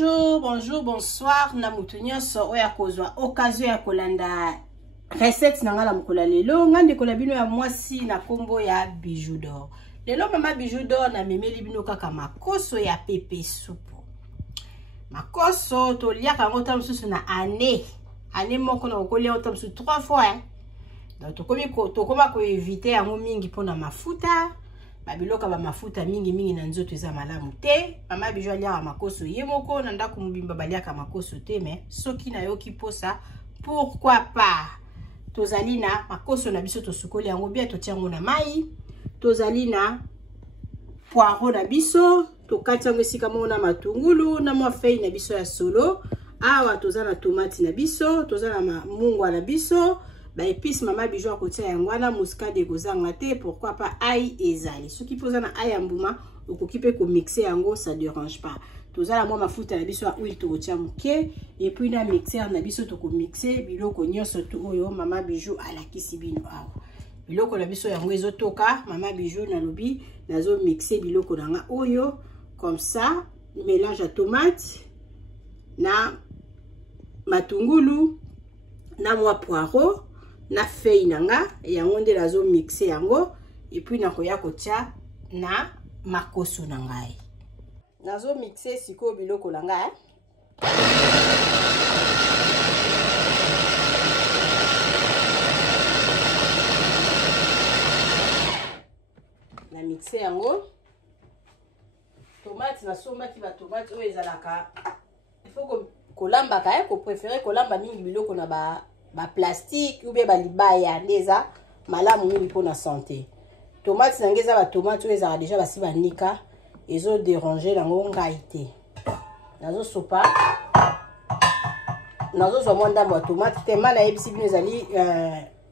Bonjour, bonsoir. Na mutunyo so oya kozwa occasion ya kolanda recette na ngala mukola lelo ngande kola bino ya mwasi na kombo ya Bijou d'Or. Lelo mama Bijou d'Or na memeli bino kaka makoso ya pepe soupe. Makoso to liaka ngota msusu na ane moko na kolia ngota msusu 3 fois. Donc to koma ko éviter yango mingi pona mafuta. Babiloka ba mafuta mingi na nzoto eza malamu te. Mama Bijou aliaka makoso ye moko na ndako mubimba baliaka makoso te, mais soki na yoki posa pourquoi pas. Tozali na makoso na biso to sukoli yango bien to tiango na mai. Tozali na poireau na biso, to katiango esika mona matungulu na mwa feuille na biso ya solo. Awa toza na tomate na biso, toza na mungwa na biso. Ba épice mama Bijou akotia yango na muscade kozanga te, pourquoi pas ail ezali. Soki poza na ail ambuma okoki pe ko mixer yango, ça dérange pas. Toza la mwa mafuta na biso ya huile to kotia muke, et puis na mixer na biso to ko mixer biloko nyonso to oyo mama Bijou alakisi bino awa. Biloko na biso yango ezotoka, mama Bijou na lobi nazo mixer biloko nanga oyo comme ça, mélange à tomate na matungulu na mwa poireau na feuille nanga yango nde nazo mixer yango, et puis nakoya kotia na makoso nangai. Nazo mixer siko biloko nanga na mixer yango. Tomate na somba ki ba tomate o ezalaka il faut kolamba ka ko préférer kolamba mingi biloko na ba plastique ou bien ba libaya ndeza malamu mingi pona santé. Tomate na ngeza ba tomate o ezala déjà basi banika ezo déranger nango ngai te. Nazo sopa nazo zo monda ba tomate te mala ebisi bino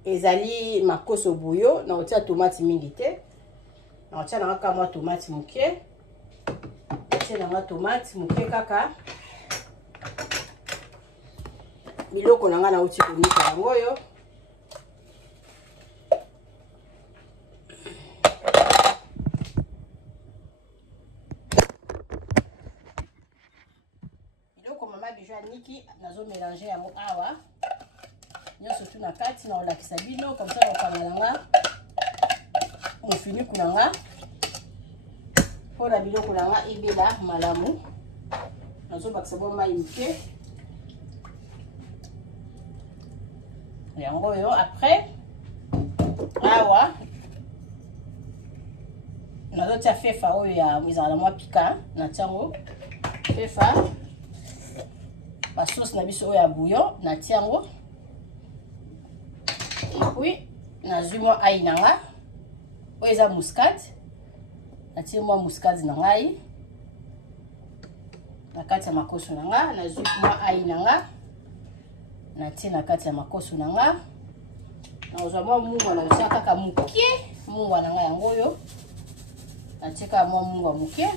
ezali makoso bouyo na otia tomate mingi te. Na otia na kaka mwa tomate muke. Otia na tomate muke kaka. Biloko nanga na uti konika yango yo. Biloko mama Bijou aniki nazo mélanger yango awa. Nyonso tu na kati na olakisa bino comme ça okanga nanga. Mofini kunanga. Pona biloko nanga ibela malamu. Nazo bakisa bo mai mke. Yango yo après awa nazo tia fefa oyo ya mizala mwa pika na tiango fefa ba sauce na biso oyo ya bouillon na tiango, et puis nazwi mwa ail nanga oyo eza muscade na tia mwa muscade na ngai na kati ya makoso nanga. Nazwi mwa ail nanga na tia na kati ya makoso nanga. Na ozwa mwa mungwa na otia kaka muke mungwa nanga yango yo. Na tia kaka mwa mungwa muke.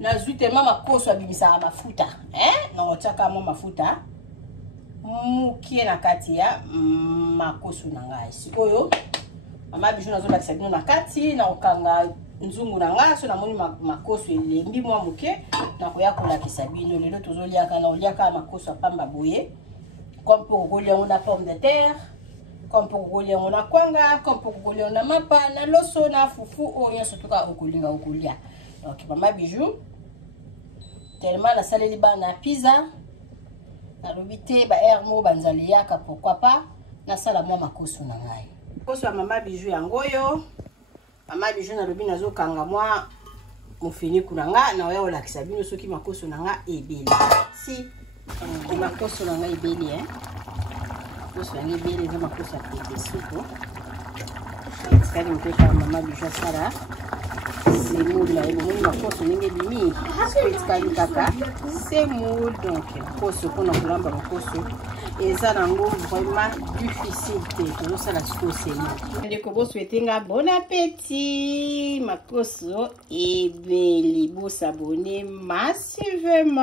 Nazwi tellement makoso abibisa mafuta, na otia kaka mwa mafuta muke na kati ya makoso nanga. Sikoyo mama Bijou nazo lakisa bino na kati na okanga nzungu nanga so na moni makoso elembi mwa muke na koya kolakisa bino. Lelo tozoliaka na oliaka makoso apamba boye. Comme pour golia on a pomme de terre, comme pour golia on a kwanga, comme pour golia on a mapa, na loso na fufu oyo surtout ka okolinga okolia. Donc mama Bijou tellement la saleli ba na pizza na lobité ba hermo banzali yaka, pourquoi pas na sala mwa makoso na ngai. Koso ya mama Bijou yango yo. Mama Bijou na lobi nazo kanga mwa mofini kunanga na oya olakisa bino soki makoso nanga ebeli. Si makoso nanga ibeli makoso nanga ibeli na makoso ya pepe soupe. Sikali mpeka mama Bijou sala semoule na ebo moni makoso nenge bimi sikali kaka semoule. Donc makoso pona kolamba makoso eza nango vraiment difficile te tozo sala sosema. Ndeko bo souhaiter nga bon appétit. Makoso ebeli bo s'abonner massivement.